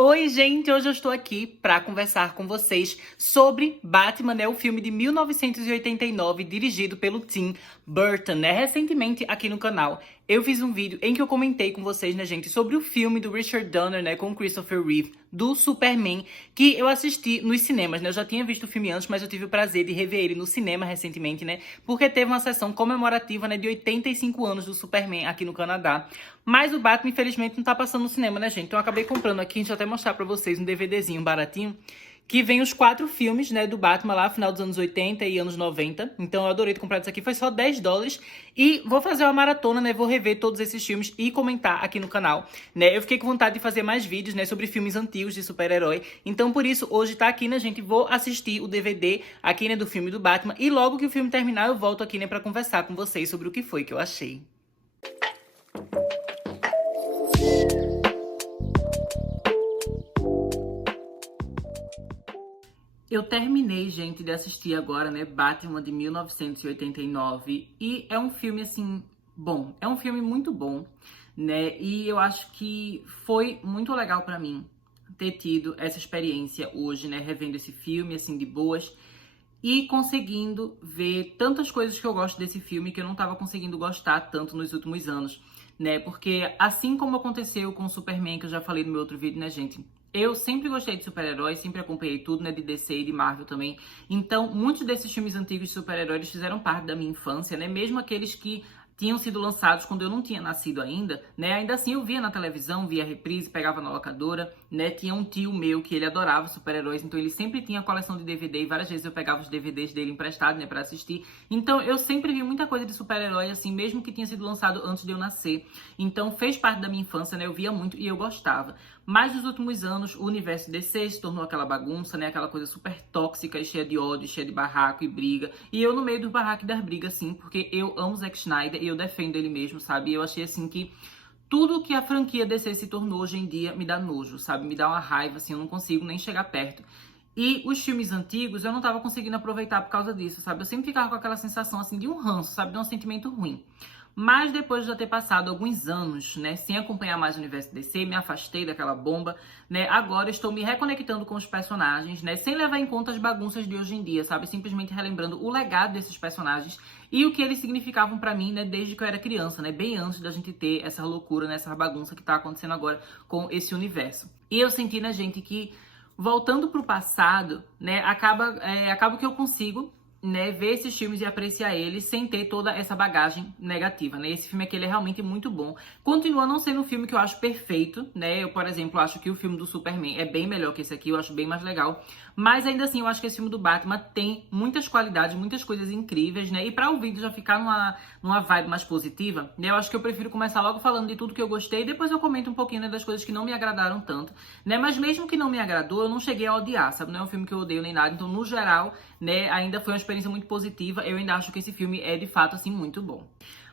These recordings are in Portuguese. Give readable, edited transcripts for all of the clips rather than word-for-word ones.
Oi, gente! Hoje eu estou aqui para conversar com vocês sobre Batman, né? O filme de 1989, dirigido pelo Tim Burton, né? Recentemente aqui no canal eu fiz um vídeo em que eu comentei com vocês, né, gente, sobre o filme do Richard Donner, né, com Christopher Reeve, do Superman, que eu assisti nos cinemas, né? Eu já tinha visto o filme antes, mas eu tive o prazer de rever ele no cinema recentemente, né? Porque teve uma sessão comemorativa, né, de 85 anos do Superman aqui no Canadá. Mas o Batman, infelizmente, não tá passando no cinema, né, gente? Então eu acabei comprando aqui, deixa eu até mostrar pra vocês um DVDzinho baratinho, que vem os 4 filmes, né, do Batman lá, final dos anos 80 e anos 90. Então eu adorei ter comprado isso aqui, foi só $10. E vou fazer uma maratona, né, vou rever todos esses filmes e comentar aqui no canal, né. Eu fiquei com vontade de fazer mais vídeos, né, sobre filmes antigos de super-herói. Então por isso, hoje tá aqui, né, gente, vou assistir o DVD aqui, né, do filme do Batman. E logo que o filme terminar, eu volto aqui, né, pra conversar com vocês sobre o que foi que eu achei. Eu terminei, gente, de assistir agora, né, Batman de 1989, e é um filme, assim, bom. É um filme muito bom, né, e eu acho que foi muito legal pra mim ter tido essa experiência hoje, né, revendo esse filme, assim, de boas, e conseguindo ver tantas coisas que eu gosto desse filme que eu não tava conseguindo gostar tanto nos últimos anos, né, porque assim como aconteceu com o Superman, que eu já falei no meu outro vídeo, né, gente, eu sempre gostei de super-heróis, sempre acompanhei tudo, né, de DC e de Marvel também. Então, muitos desses filmes antigos de super-heróis fizeram parte da minha infância, né, mesmo aqueles que tinham sido lançados quando eu não tinha nascido ainda, né? Ainda assim eu via na televisão, via reprise, pegava na locadora, né? Tinha um tio meu que ele adorava super-heróis, então ele sempre tinha coleção de DVD e várias vezes eu pegava os DVDs dele emprestados, né, pra assistir. Então eu sempre vi muita coisa de super-herói, assim, mesmo que tinha sido lançado antes de eu nascer. Então fez parte da minha infância, né? Eu via muito e eu gostava. Mas nos últimos anos, o universo DC se tornou aquela bagunça, né? Aquela coisa super tóxica e cheia de ódio, cheia de barraco e briga. E eu no meio do barraco e das brigas, sim, porque eu amo Zack Snyder e eu defendo ele mesmo, sabe? E eu achei, assim, que tudo que a franquia DC se tornou hoje em dia me dá nojo, sabe? Me dá uma raiva, assim, eu não consigo nem chegar perto. E os filmes antigos eu não tava conseguindo aproveitar por causa disso, sabe? Eu sempre ficava com aquela sensação, assim, de um ranço, sabe? De um sentimento ruim. Mas depois de já ter passado alguns anos, né, sem acompanhar mais o universo DC, me afastei daquela bomba, né, agora estou me reconectando com os personagens, né, sem levar em conta as bagunças de hoje em dia, sabe, simplesmente relembrando o legado desses personagens e o que eles significavam pra mim, né, desde que eu era criança, né, bem antes da gente ter essa loucura, né, essa bagunça que tá acontecendo agora com esse universo. E eu senti, né, gente, que voltando pro passado, né, acaba que eu consigo, né, ver esses filmes e apreciar eles sem ter toda essa bagagem negativa, né? Esse filme aqui, ele é realmente muito bom. Continua não sendo um filme que eu acho perfeito, né? Eu, por exemplo, acho que o filme do Superman é bem melhor que esse aqui, eu acho bem mais legal. Mas ainda assim, eu acho que esse filme do Batman tem muitas qualidades, muitas coisas incríveis, né? E para o vídeo já ficar numa vibe mais positiva, né? Eu acho que eu prefiro começar logo falando de tudo que eu gostei e depois eu comento um pouquinho, né, das coisas que não me agradaram tanto, né? Mas mesmo que não me agradou, eu não cheguei a odiar, sabe? Não é um filme que eu odeio nem nada. Então, no geral, né, ainda foi uma experiência muito positiva. Eu ainda acho que esse filme é, de fato, assim, muito bom.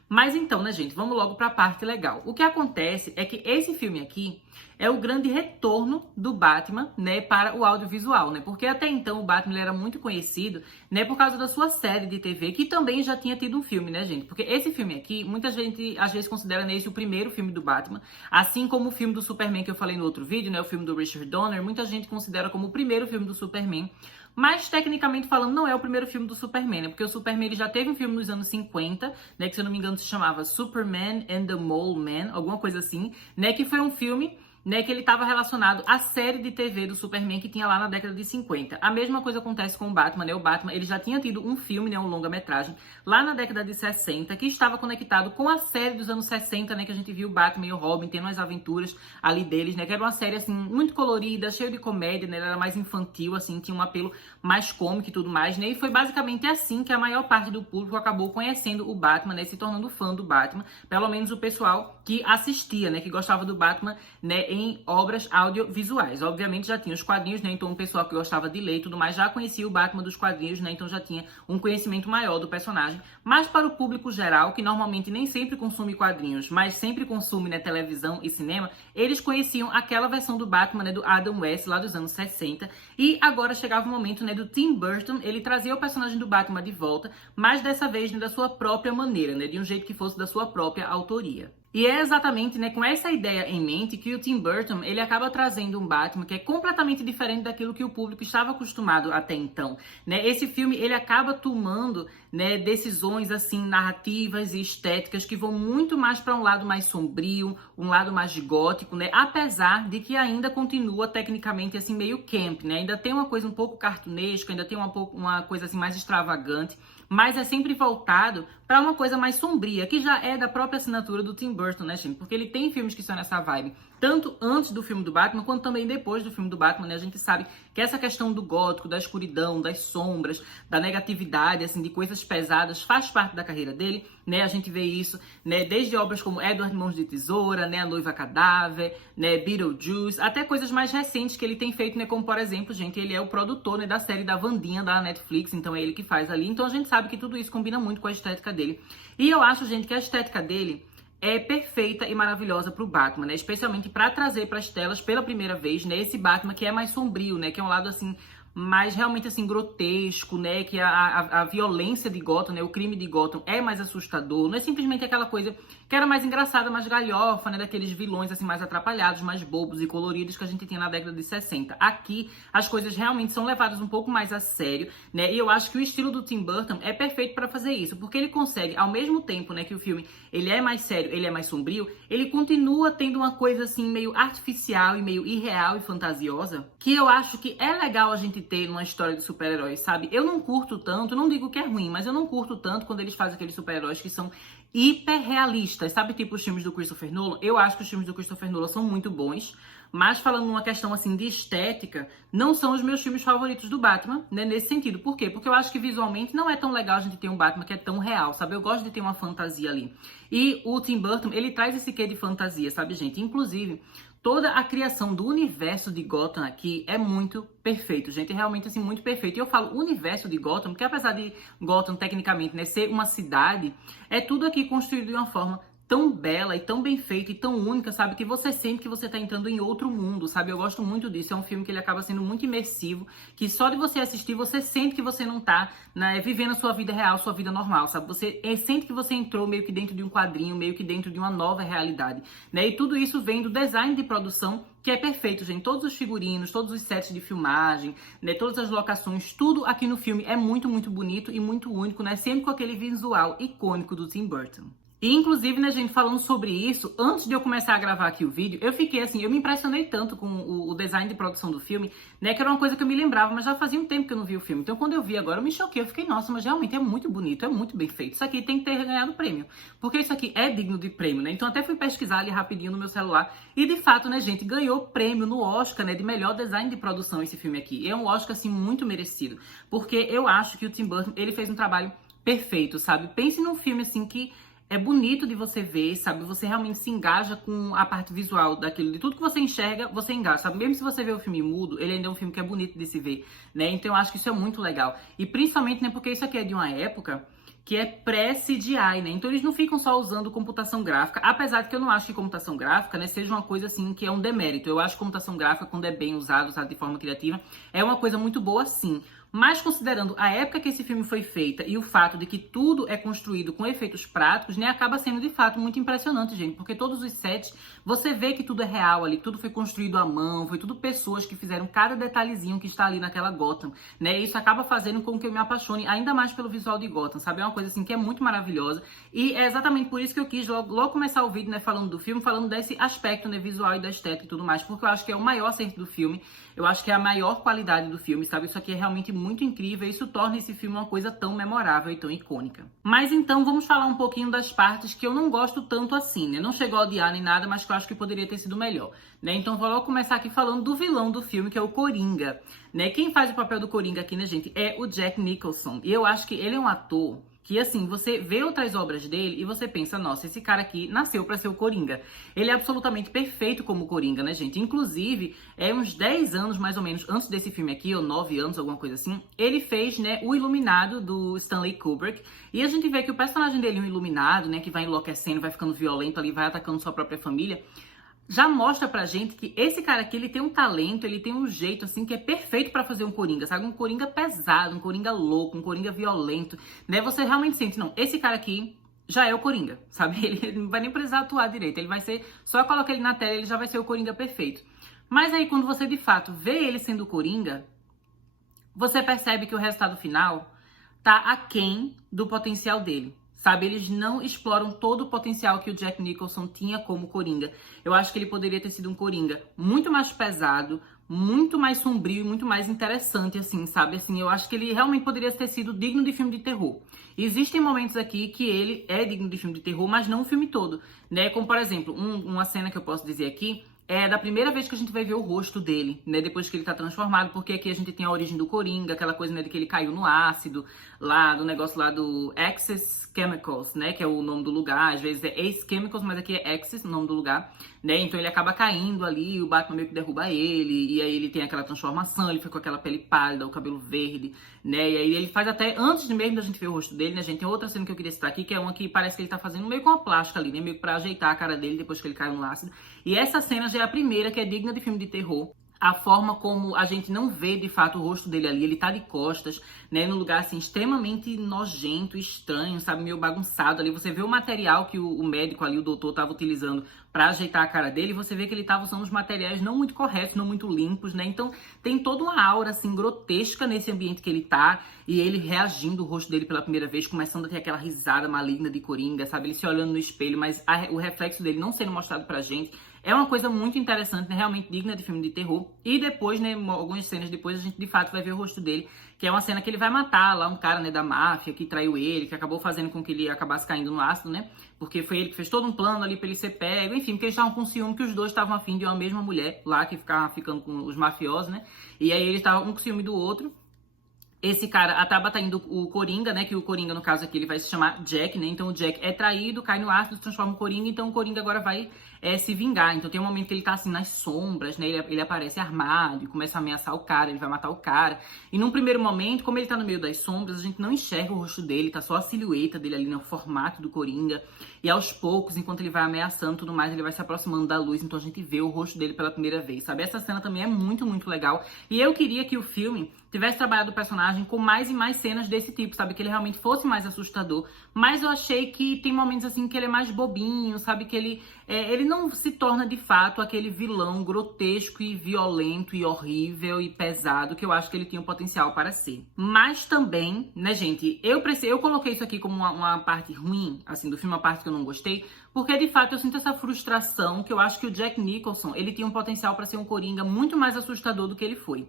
Mas então, né, gente, vamos logo pra parte legal. O que acontece é que esse filme aqui é o grande retorno do Batman, né, para o audiovisual, né? Porque até então o Batman ele era muito conhecido, né, por causa da sua série de TV, que também já tinha tido um filme, né, gente? Porque esse filme aqui, muita gente às vezes considera nesse o primeiro filme do Batman, assim como o filme do Superman que eu falei no outro vídeo, né, o filme do Richard Donner, muita gente considera como o primeiro filme do Superman. Mas, tecnicamente falando, não é o primeiro filme do Superman, né? Porque o Superman ele já teve um filme nos anos 50, né? Que, se eu não me engano, se chamava Superman and the Mole Man, alguma coisa assim, né? Que foi um filme, né, que ele estava relacionado à série de TV do Superman que tinha lá na década de 50. A mesma coisa acontece com o Batman, né? O Batman, ele já tinha tido um filme, né, um longa-metragem, lá na década de 60, que estava conectado com a série dos anos 60, né, que a gente viu o Batman e o Robin tendo as aventuras ali deles, né, que era uma série, assim, muito colorida, cheia de comédia, né, ela era mais infantil, assim, tinha um apelo mais cômico e tudo mais, né, e foi basicamente assim que a maior parte do público acabou conhecendo o Batman, né, se tornando fã do Batman, pelo menos o pessoal que assistia, né, que gostava do Batman, né, em obras audiovisuais. Obviamente já tinha os quadrinhos, né? Então o pessoal que gostava de ler e tudo mais já conhecia o Batman dos quadrinhos, né? Então já tinha um conhecimento maior do personagem. Mas para o público geral, que normalmente nem sempre consome quadrinhos, mas sempre consome, né, televisão e cinema, eles conheciam aquela versão do Batman, né, do Adam West, lá dos anos 60. E agora chegava o momento, né, do Tim Burton, ele trazia o personagem do Batman de volta, mas dessa vez, né, da sua própria maneira, né? De um jeito que fosse da sua própria autoria. E é exatamente, né, com essa ideia em mente que o Tim Burton, ele acaba trazendo um Batman que é completamente diferente daquilo que o público estava acostumado até então, né? Esse filme, ele acaba tomando, né, decisões, assim, narrativas e estéticas que vão muito mais para um lado mais sombrio, um lado mais gótico, né? Apesar de que ainda continua tecnicamente, assim, meio camp, né? Ainda tem uma coisa um pouco cartunesca, ainda tem uma coisa, assim, mais extravagante, mas é sempre voltado para uma coisa mais sombria, que já é da própria assinatura do Tim Burton, né, gente? Porque ele tem filmes que são nessa vibe, tanto antes do filme do Batman, quanto também depois do filme do Batman, né? A gente sabe que essa questão do gótico, da escuridão, das sombras, da negatividade, assim, de coisas pesadas, faz parte da carreira dele, né? A gente vê isso, né, desde obras como Edward Mãos de Tesoura, né, A Noiva Cadáver, né, Beetlejuice, até coisas mais recentes que ele tem feito, né, como, por exemplo, gente, ele é o produtor, né, da série da Wandinha da Netflix, então é ele que faz ali. Então a gente sabe que tudo isso combina muito com a estética dele. E eu acho, gente, que a estética dele é perfeita e maravilhosa pro Batman, né? Especialmente para trazer para as telas pela primeira vez, né, esse Batman que é mais sombrio, né, que é um lado assim mais realmente assim grotesco, né, que a violência de Gotham, né, o crime de Gotham é mais assustador, não é simplesmente aquela coisa que era mais engraçada, mais galhofa, né, daqueles vilões assim mais atrapalhados, mais bobos e coloridos que a gente tinha na década de 60. Aqui as coisas realmente são levadas um pouco mais a sério, né? E eu acho que o estilo do Tim Burton é perfeito para fazer isso, porque ele consegue, ao mesmo tempo, né, que o filme ele é mais sério, ele é mais sombrio, ele continua tendo uma coisa assim meio artificial e meio irreal e fantasiosa, que eu acho que é legal a gente ter numa história de super-heróis, sabe? Eu não curto tanto, não digo que é ruim, mas eu não curto tanto quando eles fazem aqueles super-heróis que são hiper realistas, sabe? Tipo os filmes do Christopher Nolan. Eu acho que os filmes do Christopher Nolan são muito bons, mas falando numa questão assim de estética, não são os meus filmes favoritos do Batman, né? Nesse sentido. Por quê? Porque eu acho que visualmente não é tão legal a gente ter um Batman que é tão real, sabe? Eu gosto de ter uma fantasia ali. E o Tim Burton, ele traz esse quê de fantasia, sabe, gente? Inclusive, toda a criação do universo de Gotham aqui é muito perfeito, gente. É realmente, assim, muito perfeito. E eu falo universo de Gotham, porque apesar de Gotham, tecnicamente, né, ser uma cidade, é tudo aqui construído de uma forma tão bela e tão bem feita e tão única, sabe? Que você sente que você tá entrando em outro mundo, sabe? Eu gosto muito disso. É um filme que ele acaba sendo muito imersivo, que só de você assistir, você sente que você não tá, né, vivendo a sua vida real, sua vida normal, sabe? Você sente que você entrou meio que dentro de um quadrinho, meio que dentro de uma nova realidade, né? E tudo isso vem do design de produção, que é perfeito, gente. Todos os figurinos, todos os sets de filmagem, né, todas as locações, tudo aqui no filme é muito, muito bonito e muito único, né? Sempre com aquele visual icônico do Tim Burton. E, inclusive, né, gente, falando sobre isso, antes de eu começar a gravar aqui o vídeo, eu fiquei assim, eu me impressionei tanto com o design de produção do filme, né, que era uma coisa que eu me lembrava, mas já fazia um tempo que eu não vi o filme. Então, quando eu vi agora, eu me choquei, eu fiquei, nossa, mas realmente é muito bonito, é muito bem feito. Isso aqui tem que ter ganhado prêmio, porque isso aqui é digno de prêmio, né? Então, até fui pesquisar ali rapidinho no meu celular e, de fato, né, gente, ganhou prêmio no Oscar, né, de melhor design de produção esse filme aqui. É um Oscar, assim, muito merecido, porque eu acho que o Tim Burton, ele fez um trabalho perfeito, sabe? Pense num filme, assim, que é bonito de você ver, sabe? Você realmente se engaja com a parte visual daquilo. De tudo que você enxerga, você engaja, sabe? Mesmo se você vê o filme mudo, ele ainda é um filme que é bonito de se ver, né? Então eu acho que isso é muito legal. E principalmente, né, porque isso aqui é de uma época que é pré-CGI, né? Então eles não ficam só usando computação gráfica, apesar de que eu não acho que computação gráfica, né, seja uma coisa assim que é um demérito. Eu acho que computação gráfica, quando é bem usado, usado de forma criativa, é uma coisa muito boa, sim. Mas considerando a época que esse filme foi feita e o fato de que tudo é construído com efeitos práticos, né, acaba sendo de fato muito impressionante, gente, porque todos os sets, você vê que tudo é real ali, que tudo foi construído à mão, foi tudo pessoas que fizeram cada detalhezinho que está ali naquela Gotham, né? E isso acaba fazendo com que eu me apaixone ainda mais pelo visual de Gotham, sabe? É uma coisa assim que é muito maravilhosa e é exatamente por isso que eu quis logo começar o vídeo, né, falando do filme, falando desse aspecto, né, visual e da estética e tudo mais, porque eu acho que é o maior acerto do filme, eu acho que é a maior qualidade do filme, sabe? Isso aqui é realmente muito incrível e isso torna esse filme uma coisa tão memorável e tão icônica. Mas então vamos falar um pouquinho das partes que eu não gosto tanto assim, né? Não chegou a odiar nem nada, mas que eu acho que poderia ter sido melhor, né? Então vou logo começar aqui falando do vilão do filme, que é o Coringa, né? Quem faz o papel do Coringa aqui, né, gente, é o Jack Nicholson. E eu acho que ele é um ator que, assim, você vê outras obras dele e você pensa, nossa, esse cara aqui nasceu pra ser o Coringa. Ele é absolutamente perfeito como Coringa, né, gente? Inclusive, uns 10 anos, mais ou menos, antes desse filme aqui, ou 9 anos, alguma coisa assim, ele fez, né, o Iluminado do Stanley Kubrick. E a gente vê que o personagem dele, o Iluminado, né, que vai enlouquecendo, vai ficando violento ali, vai atacando sua própria família, já mostra pra gente que esse cara aqui, ele tem um talento, ele tem um jeito, assim, que é perfeito pra fazer um Coringa, sabe? Um Coringa pesado, um Coringa louco, um Coringa violento, né? Você realmente sente, não, esse cara aqui já é o Coringa, sabe? Ele não vai nem precisar atuar direito, ele vai ser, só coloca ele na tela, ele já vai ser o Coringa perfeito. Mas aí quando você de fato vê ele sendo o Coringa, você percebe que o resultado final tá aquém do potencial dele. Sabe, eles não exploram todo o potencial que o Jack Nicholson tinha como Coringa. Eu acho que ele poderia ter sido um Coringa muito mais pesado, muito mais sombrio e muito mais interessante, assim, sabe? Assim, eu acho que ele realmente poderia ter sido digno de filme de terror. Existem momentos aqui que ele é digno de filme de terror, mas não o filme todo, né? Como, por exemplo, uma cena que eu posso dizer aqui é da primeira vez que a gente vai ver o rosto dele, né? Depois que ele tá transformado, porque aqui a gente tem a origem do Coringa, aquela coisa, né, de que ele caiu no ácido, lá do negócio lá do Access Chemicals, né? Que é o nome do lugar. Às vezes é Ace Chemicals, mas aqui é Access, o nome do lugar, né? Então ele acaba caindo ali, o Batman meio que derruba ele, e aí ele tem aquela transformação, ele fica com aquela pele pálida, o cabelo verde, né? E aí ele faz até, antes mesmo da gente ver o rosto dele, né, gente? Tem outra cena que eu queria citar aqui, que é uma que parece que ele tá fazendo meio com uma plástica ali, né? Meio que pra ajeitar a cara dele depois que ele caiu no ácido. E essa cena já é a primeira que é digna de filme de terror. A forma como a gente não vê, de fato, o rosto dele ali, ele tá de costas, né, num lugar, assim, extremamente nojento, estranho, sabe, meio bagunçado ali. Você vê o material que o médico ali, o doutor, tava utilizando pra ajeitar a cara dele, e você vê que ele tava usando os materiais não muito corretos, não muito limpos, né, então tem toda uma aura, assim, grotesca nesse ambiente que ele tá, e ele reagindo o rosto dele pela primeira vez, começando a ter aquela risada maligna de Coringa, sabe, ele se olhando no espelho, mas o reflexo dele não sendo mostrado pra gente. É uma coisa muito interessante, né? Realmente digna de filme de terror. E depois, né, algumas cenas depois, a gente de fato vai ver o rosto dele, que é uma cena que ele vai matar lá um cara, né, da máfia, que traiu ele, que acabou fazendo com que ele acabasse caindo no ácido, né? Porque foi ele que fez todo um plano ali pra ele ser pego, enfim, porque eles estavam com ciúme que os dois estavam afim de uma mesma mulher lá, que ficava ficando com os mafiosos, né? E aí eles estavam um com ciúme do outro. Esse cara acaba traindo o Coringa, né? Que o Coringa, no caso aqui, ele vai se chamar Jack, né? Então o Jack é traído, cai no ácido, transforma o Coringa. Então o Coringa agora vai se vingar. Então tem um momento que ele tá assim nas sombras, né? Ele aparece armado e começa a ameaçar o cara, ele vai matar o cara. E num primeiro momento, como ele tá no meio das sombras, a gente não enxerga o rosto dele, tá só a silhueta dele ali, né? O formato do Coringa. E aos poucos, enquanto ele vai ameaçando e tudo mais, ele vai se aproximando da luz. Então a gente vê o rosto dele pela primeira vez, sabe? Essa cena também é muito, muito legal. E eu queria que o filme tivesse trabalhado o personagem com mais e mais cenas desse tipo, sabe? Que ele realmente fosse mais assustador. Mas eu achei que tem momentos assim que ele é mais bobinho, sabe? Que ele não se torna de fato aquele vilão grotesco e violento e horrível e pesado que eu acho que ele tinha o potencial para ser. Mas também, né, gente, eu coloquei isso aqui como uma parte ruim, assim, do filme, uma parte que eu não gostei, porque de fato eu sinto essa frustração que eu acho que o Jack Nicholson, ele tinha um potencial para ser um Coringa muito mais assustador do que ele foi.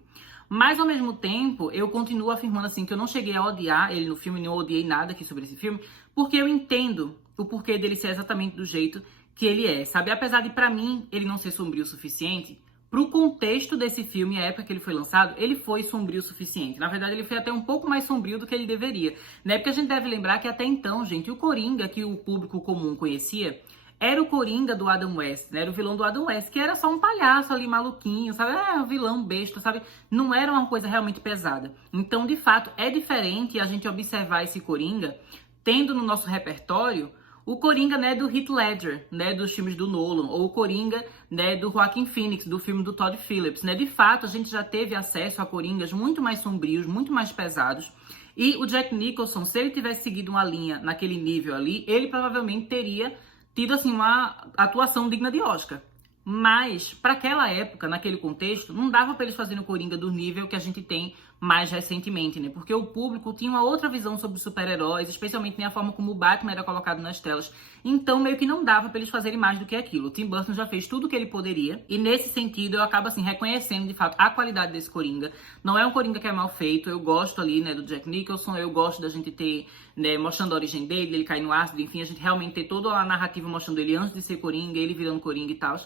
Mas, ao mesmo tempo, eu continuo afirmando assim que eu não cheguei a odiar ele no filme, não odiei nada aqui sobre esse filme, porque eu entendo o porquê dele ser exatamente do jeito que ele é, sabe? Apesar de, pra mim, ele não ser sombrio o suficiente, pro contexto desse filme, a época que ele foi lançado, ele foi sombrio o suficiente. Na verdade, ele foi até um pouco mais sombrio do que ele deveria, né? Porque a gente deve lembrar que até então, gente, o Coringa que o público comum conhecia era o Coringa do Adam West, né? Era o vilão do Adam West, que era só um palhaço ali, maluquinho, sabe? Um vilão besta, sabe? Não era uma coisa realmente pesada. Então, de fato, é diferente a gente observar esse Coringa tendo no nosso repertório o Coringa, né, do Heath Ledger, né, dos filmes do Nolan, ou o Coringa, né, do Joaquin Phoenix, do filme do Todd Phillips, né? De fato, a gente já teve acesso a Coringas muito mais sombrios, muito mais pesados. E o Jack Nicholson, se ele tivesse seguido uma linha naquele nível ali, ele provavelmente teria tido, assim, uma atuação digna de Oscar. Mas, para aquela época, naquele contexto, não dava para eles fazerem o Coringa do nível que a gente tem mais recentemente, né? Porque o público tinha uma outra visão sobre super-heróis, especialmente na forma como o Batman era colocado nas telas. Então, meio que não dava para eles fazerem mais do que aquilo. O Tim Burton já fez tudo o que ele poderia. E, nesse sentido, eu acabo, assim, reconhecendo, de fato, a qualidade desse Coringa. Não é um Coringa que é mal feito. Eu gosto ali, né, do Jack Nicholson. Eu gosto da gente ter, né, mostrando a origem dele, ele cair no ácido. Enfim, a gente realmente ter toda a narrativa mostrando ele antes de ser Coringa, ele virando Coringa e tal.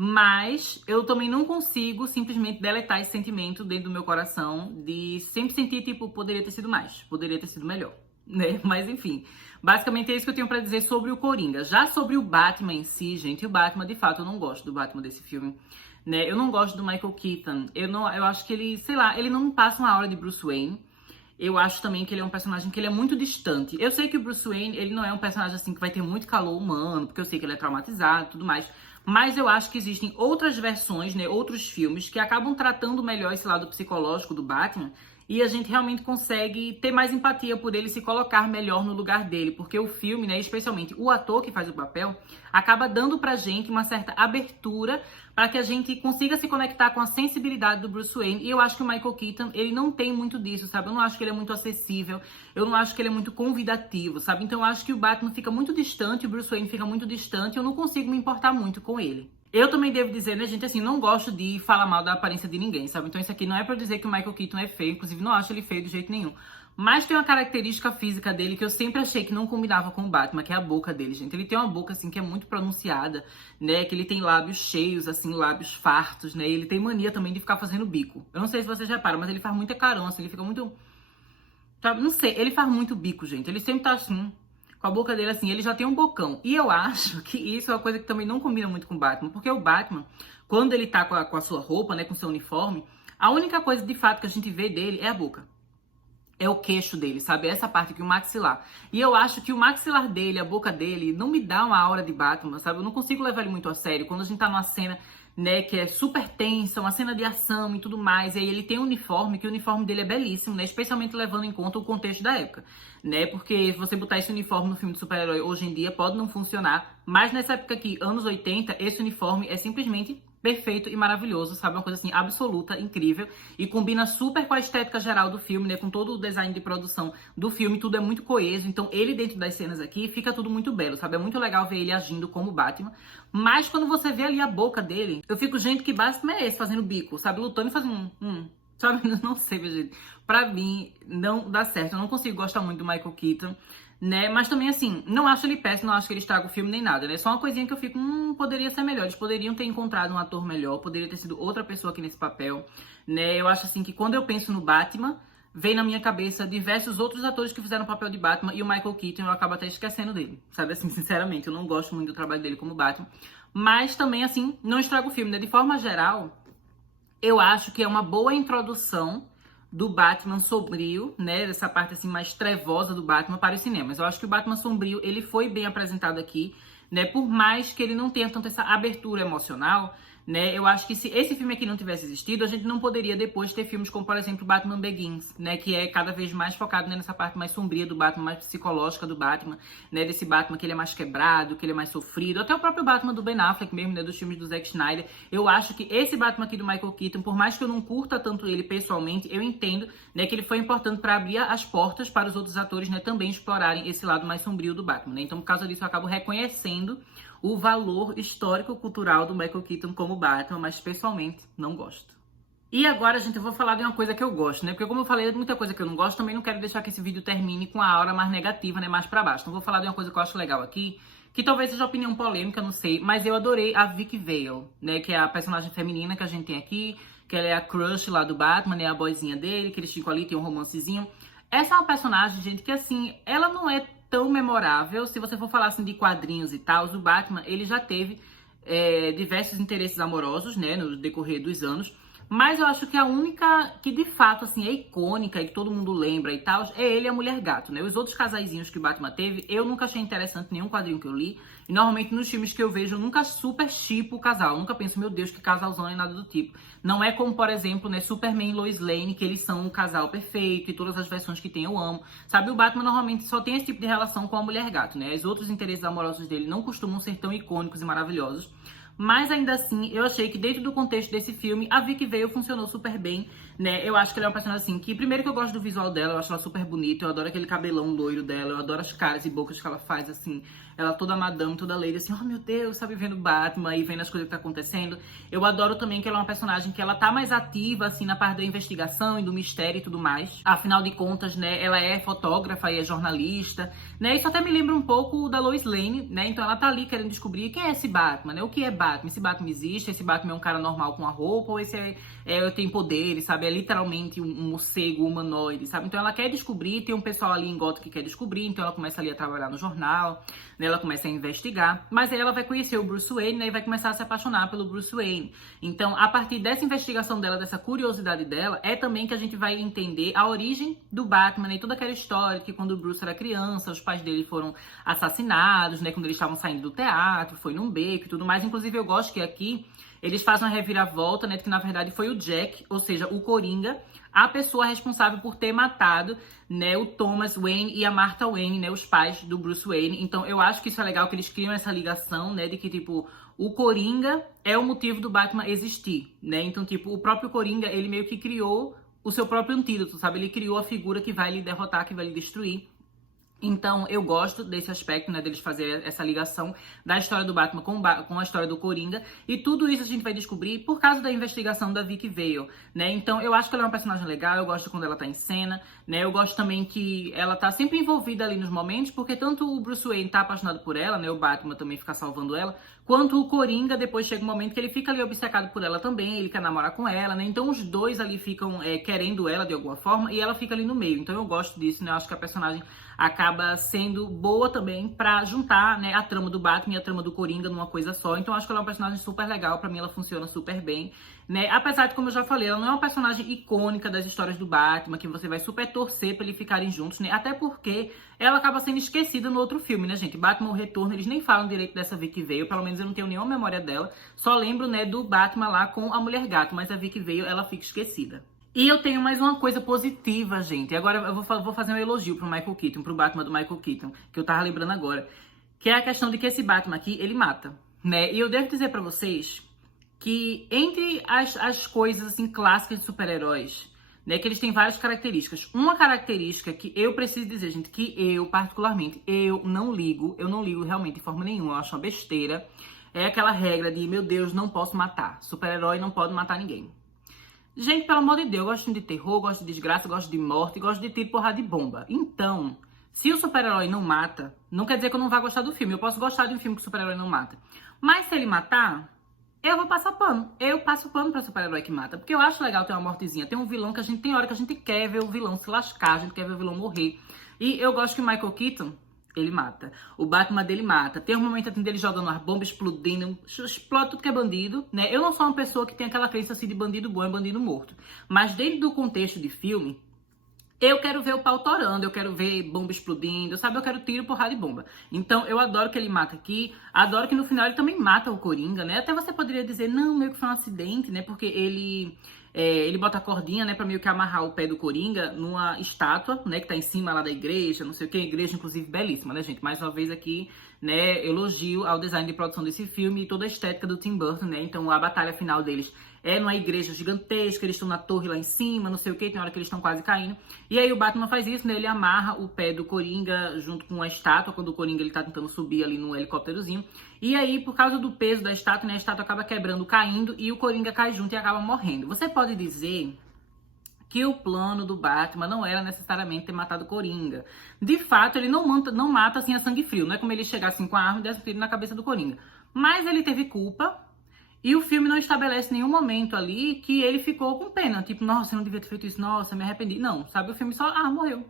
Mas eu também não consigo simplesmente deletar esse sentimento dentro do meu coração de sempre sentir, tipo, poderia ter sido mais, poderia ter sido melhor, né? Mas enfim, basicamente é isso que eu tenho pra dizer sobre o Coringa. Já sobre o Batman em si, gente, o Batman, de fato, eu não gosto do Batman desse filme, né? Eu não gosto do Michael Keaton. Eu acho que ele, sei lá, ele não me passa uma aura de Bruce Wayne. Eu acho também que ele é um personagem que ele é muito distante. Eu sei que o Bruce Wayne, ele não é um personagem assim que vai ter muito calor humano, porque eu sei que ele é traumatizado e tudo mais. Mas eu acho que existem outras versões, né, outros filmes que acabam tratando melhor esse lado psicológico do Batman e a gente realmente consegue ter mais empatia por ele, se colocar melhor no lugar dele, porque o filme, né, especialmente o ator que faz o papel, acaba dando pra gente uma certa abertura para que a gente consiga se conectar com a sensibilidade do Bruce Wayne. E eu acho que o Michael Keaton, ele não tem muito disso, sabe? Eu não acho que ele é muito acessível, eu não acho que ele é muito convidativo, sabe? Então eu acho que o Batman fica muito distante, o Bruce Wayne fica muito distante, eu não consigo me importar muito com ele. Eu também devo dizer, né, gente, assim, não gosto de falar mal da aparência de ninguém, sabe? Então isso aqui não é pra eu dizer que o Michael Keaton é feio, inclusive não acho ele feio de jeito nenhum. Mas tem uma característica física dele que eu sempre achei que não combinava com o Batman, que é a boca dele, gente. Ele tem uma boca, assim, que é muito pronunciada, né? Que ele tem lábios cheios, assim, lábios fartos, né? Ele tem mania também de ficar fazendo bico. Eu não sei se vocês reparam, mas ele faz muita carão, assim, ele fica muito... Sabe? Não sei, ele faz muito bico, gente. Ele sempre tá assim, com a boca dele assim, ele já tem um bocão. E eu acho que isso é uma coisa que também não combina muito com o Batman, porque o Batman, quando ele tá com a sua roupa, né, com o seu uniforme, a única coisa de fato que a gente vê dele é a boca. É o queixo dele, sabe? Essa parte aqui, o maxilar. E eu acho que o maxilar dele, a boca dele, não me dá uma aura de Batman, sabe? Eu não consigo levar ele muito a sério. Quando a gente tá numa cena, né, que é super tensa, uma cena de ação e tudo mais, e aí ele tem um uniforme, que o uniforme dele é belíssimo, né? Especialmente levando em conta o contexto da época, né? Porque se você botar esse uniforme no filme de super-herói hoje em dia, pode não funcionar. Mas nessa época aqui, anos 80, esse uniforme é simplesmente perfeito e maravilhoso, sabe? Uma coisa assim, absoluta, incrível. E combina super com a estética geral do filme, né? Com todo o design de produção do filme, tudo é muito coeso. Então, ele dentro das cenas aqui, fica tudo muito belo, sabe? É muito legal ver ele agindo como Batman. Mas quando você vê ali a boca dele, eu fico, gente, que Batman é esse? Fazendo bico, sabe? Lutando e fazendo sabe? Não sei, gente. Pra mim, não dá certo. Eu não consigo gostar muito do Michael Keaton, né? Mas também, assim, não acho ele péssimo, não acho que ele estraga o filme nem nada, né? Só uma coisinha que eu fico, poderia ser melhor. Eles poderiam ter encontrado um ator melhor, poderia ter sido outra pessoa aqui nesse papel, né? Eu acho, assim, que quando eu penso no Batman, vem na minha cabeça diversos outros atores que fizeram o papel de Batman, e o Michael Keaton eu acabo até esquecendo dele, sabe? Assim, sinceramente, eu não gosto muito do trabalho dele como Batman. Mas também, assim, não estraga o filme, né? De forma geral, eu acho que é uma boa introdução do Batman sombrio, né, dessa parte assim mais trevosa do Batman para os cinemas. Eu acho que o Batman sombrio, ele foi bem apresentado aqui, né, por mais que ele não tenha tanto essa abertura emocional, né, eu acho que se esse filme aqui não tivesse existido, a gente não poderia depois ter filmes como, por exemplo, Batman Begins, né, que é cada vez mais focado, né, nessa parte mais sombria do Batman, mais psicológica do Batman, né, desse Batman que ele é mais quebrado, que ele é mais sofrido, até o próprio Batman do Ben Affleck mesmo, né, dos filmes do Zack Snyder. Eu acho que esse Batman aqui do Michael Keaton, por mais que eu não curta tanto ele pessoalmente, eu entendo, né, que ele foi importante para abrir as portas para os outros atores, né, também explorarem esse lado mais sombrio do Batman, né. Então, por causa disso, eu acabo reconhecendo o valor histórico-cultural do Michael Keaton como Batman, mas pessoalmente não gosto. E agora, gente, eu vou falar de uma coisa que eu gosto, né? Porque como eu falei de muita coisa que eu não gosto, também não quero deixar que esse vídeo termine com a aura mais negativa, né? Mais pra baixo. Então vou falar de uma coisa que eu acho legal aqui, que talvez seja opinião polêmica, não sei, mas eu adorei a Vicky Vale, né? Que é a personagem feminina que a gente tem aqui, que ela é a crush lá do Batman, né? A boyzinha dele, que eles ficam ali, tem um romancezinho. Essa é uma personagem, gente, que assim, ela não é tão memorável. Se você for falar assim de quadrinhos e tal, o Batman, ele já teve diversos interesses amorosos, né, no decorrer dos anos. Mas eu acho que a única que de fato assim é icônica e que todo mundo lembra e tal, é ele e a Mulher Gato, né? Os outros casaizinhos que o Batman teve, eu nunca achei interessante nenhum quadrinho que eu li. E normalmente nos filmes que eu vejo, eu nunca super shippo o casal. Eu nunca penso, meu Deus, que casalzão e nada do tipo. Não é como, por exemplo, né, Superman e Lois Lane, que eles são um casal perfeito e todas as versões que tem eu amo. Sabe, o Batman normalmente só tem esse tipo de relação com a Mulher Gato, né? Os outros interesses amorosos dele não costumam ser tão icônicos e maravilhosos. Mas ainda assim, eu achei que dentro do contexto desse filme, a Vicky Vale funcionou super bem, né? Eu acho que ela é uma personagem assim, que primeiro que eu gosto do visual dela, eu acho ela super bonita, eu adoro aquele cabelão loiro dela, eu adoro as caras e bocas que ela faz, assim, ela toda madame, toda lady, assim, oh meu Deus, sabe, vendo Batman e vendo as coisas que tá acontecendo. Eu adoro também que ela é uma personagem que ela tá mais ativa, assim, na parte da investigação e do mistério e tudo mais. Afinal de contas, né, ela é fotógrafa e é jornalista, né? Isso até me lembra um pouco da Lois Lane, né? Então ela tá ali querendo descobrir quem é esse Batman, né? O que é Batman? Esse Batman existe? Esse Batman é um cara normal com a roupa? Ou esse tem poderes, sabe? É literalmente um morcego humanoide, sabe? Então ela quer descobrir, tem um pessoal ali em Gotham que quer descobrir, então ela começa ali a trabalhar no jornal, né? Ela começa a investigar, mas aí ela vai conhecer o Bruce Wayne, né? E vai começar a se apaixonar pelo Bruce Wayne. Então, a partir dessa investigação dela, dessa curiosidade dela, é também que a gente vai entender a origem do Batman, né? E toda aquela história que quando o Bruce era criança, os pais dele foram assassinados, né? Quando eles estavam saindo do teatro, foi num beco e tudo mais. Inclusive, eu gosto que aqui eles fazem uma reviravolta, né, que na verdade foi o Jack, ou seja, o Coringa, a pessoa responsável por ter matado, né, o Thomas Wayne e a Martha Wayne, né, os pais do Bruce Wayne. Então eu acho que isso é legal, que eles criam essa ligação, né, de que, tipo, o Coringa é o motivo do Batman existir, né? Então, tipo, o próprio Coringa, ele meio que criou o seu próprio antídoto, sabe? Ele criou a figura que vai lhe derrotar, que vai lhe destruir. Então, eu gosto desse aspecto, né, deles fazer essa ligação da história do Batman com a história do Coringa. E tudo isso a gente vai descobrir por causa da investigação da Vicky Vale, né? Então, eu acho que ela é uma personagem legal, eu gosto quando ela tá em cena, né? Eu gosto também que ela tá sempre envolvida ali nos momentos, porque tanto o Bruce Wayne tá apaixonado por ela, né? O Batman também fica salvando ela, quanto o Coringa, depois chega um momento que ele fica ali obcecado por ela também, ele quer namorar com ela, né? Então, os dois ali ficam querendo ela de alguma forma, e ela fica ali no meio. Então, eu gosto disso, né? Eu acho que a personagem acaba sendo boa também pra juntar, né, a trama do Batman e a trama do Coringa numa coisa só. Então acho que ela é uma personagem super legal, pra mim ela funciona super bem, né? Apesar de, como eu já falei, ela não é uma personagem icônica das histórias do Batman, que você vai super torcer pra eles ficarem juntos, né? Até porque ela acaba sendo esquecida no outro filme, né, gente? Batman o Retorno, eles nem falam direito dessa Vicky Vale, pelo menos eu não tenho nenhuma memória dela. Só lembro, né, do Batman lá com a Mulher Gato, mas a Vicky Vale, ela fica esquecida. E eu tenho mais uma coisa positiva, gente. Agora eu vou fazer um elogio pro Michael Keaton, pro Batman do Michael Keaton, que eu tava lembrando agora. Que é a questão de que esse Batman aqui, ele mata, né? E eu devo dizer pra vocês que entre as coisas, assim, clássicas de super-heróis, né, que eles têm várias características. Uma característica que eu preciso dizer, gente, que eu, particularmente, eu não ligo realmente de forma nenhuma, eu acho uma besteira, é aquela regra de, meu Deus, não posso matar. Super-herói não pode matar ninguém. Gente, pelo amor de Deus, eu gosto de terror, gosto de desgraça, gosto de morte, gosto de tiro, porrada de bomba. Então, se o super-herói não mata, não quer dizer que eu não vá gostar do filme. Eu posso gostar de um filme que o super-herói não mata. Mas se ele matar, eu vou passar pano. Eu passo pano pra super-herói que mata. Porque eu acho legal ter uma mortezinha. Tem um vilão que a gente tem hora que a gente quer ver o vilão se lascar, a gente quer ver o vilão morrer. E eu gosto que o Michael Keaton, ele mata. O Batman dele mata. Tem um momento assim, dele jogando as bombas, explodindo, explode tudo que é bandido, né? Eu não sou uma pessoa que tem aquela crença assim de bandido bom é bandido morto. Mas dentro do contexto de filme, eu quero ver o pau torando, eu quero ver bomba explodindo, sabe? Eu quero tiro, porrada e bomba. Então, eu adoro que ele mata aqui, adoro que no final ele também mata o Coringa, né? Até você poderia dizer, não, meio que foi um acidente, né? Porque ele bota a cordinha, né, pra meio que amarrar o pé do Coringa numa estátua, né, que tá em cima lá da igreja, não sei o que, igreja inclusive belíssima, né, gente? Mais uma vez aqui, né, elogio ao design de produção desse filme e toda a estética do Tim Burton, né? Então, a batalha final deles é numa igreja gigantesca, eles estão na torre lá em cima, não sei o que, tem hora que eles estão quase caindo. E aí o Batman faz isso, né? Ele amarra o pé do Coringa junto com a estátua, quando o Coringa ele tá tentando subir ali no helicópterozinho. E aí, por causa do peso da estátua, né, a estátua acaba quebrando, caindo, e o Coringa cai junto e acaba morrendo. Você pode dizer que o plano do Batman não era necessariamente ter matado o Coringa. De fato, ele não mata assim a sangue frio, não é como ele chegar assim com a arma e desse um tiro na cabeça do Coringa. Mas ele teve culpa. E o filme não estabelece nenhum momento ali que ele ficou com pena. Tipo, nossa, eu não devia ter feito isso, nossa, me arrependi. Não, sabe? O filme só, morreu.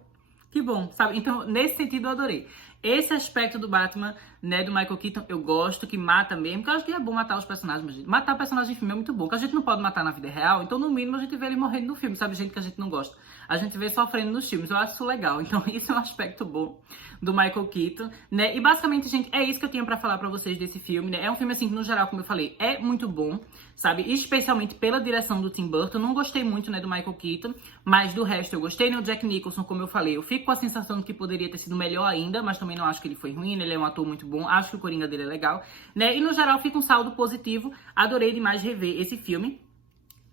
Que bom, sabe? Então, nesse sentido, eu adorei. Esse aspecto do Batman, né, do Michael Keaton, eu gosto, que mata mesmo, porque eu acho que é bom matar os personagens, mas, gente, matar personagem em filme é muito bom, que a gente não pode matar na vida real, então, no mínimo, a gente vê ele morrendo no filme, sabe? Gente que a gente não gosta. A gente vê sofrendo nos filmes, eu acho isso legal. Então, isso é um aspecto bom do Michael Keaton, né? E, basicamente, gente, é isso que eu tinha pra falar pra vocês desse filme, né? É um filme, assim, que, no geral, como eu falei, é muito bom, sabe? Especialmente pela direção do Tim Burton. Não gostei muito, né, do Michael Keaton, mas do resto eu gostei, né? O Jack Nicholson, como eu falei, eu fico com a sensação de que poderia ter sido melhor ainda, mas também não acho que ele foi ruim, ele é um ator muito bom, acho que o Coringa dele é legal, né? E no geral fica um saldo positivo, adorei demais rever esse filme.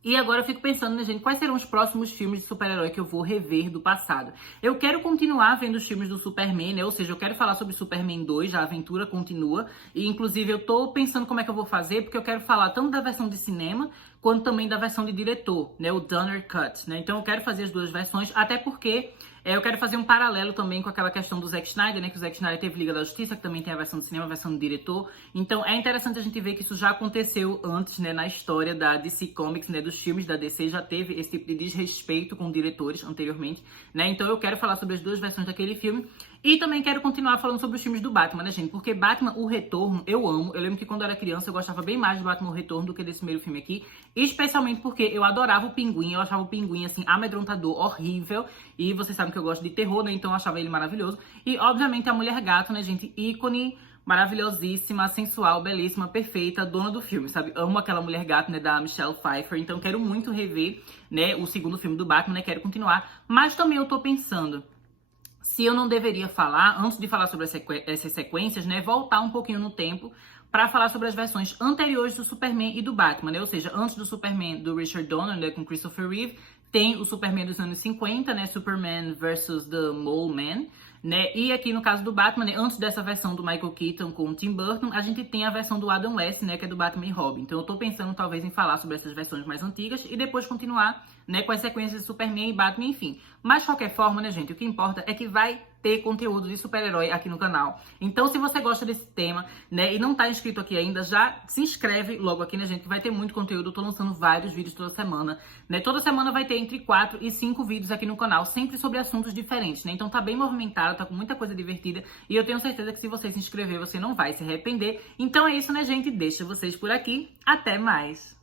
E agora eu fico pensando, né, gente, quais serão os próximos filmes de super-herói que eu vou rever do passado. Eu quero continuar vendo os filmes do Superman, né? Ou seja, eu quero falar sobre Superman 2, a aventura continua. E, inclusive, eu tô pensando como é que eu vou fazer, porque eu quero falar tanto da versão de cinema, quanto também da versão de diretor, né? O Donner Cut, né? Então eu quero fazer as duas versões, até porque eu quero fazer um paralelo também com aquela questão do Zack Snyder, né? Que o Zack Snyder teve Liga da Justiça, que também tem a versão de cinema, a versão do diretor. Então é interessante a gente ver que isso já aconteceu antes, né? Na história da DC Comics, né? Dos filmes da DC, já teve esse tipo de desrespeito com diretores anteriormente, né? Então eu quero falar sobre as duas versões daquele filme. E também quero continuar falando sobre os filmes do Batman, né, gente? Porque Batman, o Retorno, eu amo. Eu lembro que quando eu era criança eu gostava bem mais de Batman, o Retorno do que desse primeiro filme aqui. Especialmente porque eu adorava o Pinguim. Eu achava o Pinguim, assim, amedrontador, horrível. E vocês sabem que eu gosto de terror, né? Então eu achava ele maravilhoso. E, obviamente, a Mulher Gato, né, gente? Ícone maravilhosíssima, sensual, belíssima, perfeita, dona do filme, sabe? Amo aquela mulher gato, né, da Michelle Pfeiffer, então quero muito rever, né, o segundo filme do Batman, né, quero continuar. Mas também eu tô pensando se eu não deveria falar, antes de falar sobre essas sequências, né, voltar um pouquinho no tempo para falar sobre as versões anteriores do Superman e do Batman, né? Ou seja, antes do Superman do Richard Donner, né, com Christopher Reeve, tem o Superman dos anos 50, né, Superman versus the Mole Man, né? E aqui no caso do Batman, né, antes dessa versão do Michael Keaton com o Tim Burton, a gente tem a versão do Adam West, né, que é do Batman e Robin. Então eu tô pensando talvez em falar sobre essas versões mais antigas e depois continuar, né, com as sequências de Superman e Batman, enfim. Mas de qualquer forma, né, gente, o que importa é que vai ter conteúdo de super-herói aqui no canal. Então, se você gosta desse tema, né, e não tá inscrito aqui ainda, já se inscreve logo aqui, né, gente, que vai ter muito conteúdo. Eu tô lançando vários vídeos toda semana, né? Toda semana vai ter entre 4 e 5 vídeos aqui no canal, sempre sobre assuntos diferentes, né? Então tá bem movimentado, tá com muita coisa divertida, e eu tenho certeza que se você se inscrever, você não vai se arrepender. Então é isso, né, gente? Deixo vocês por aqui. Até mais!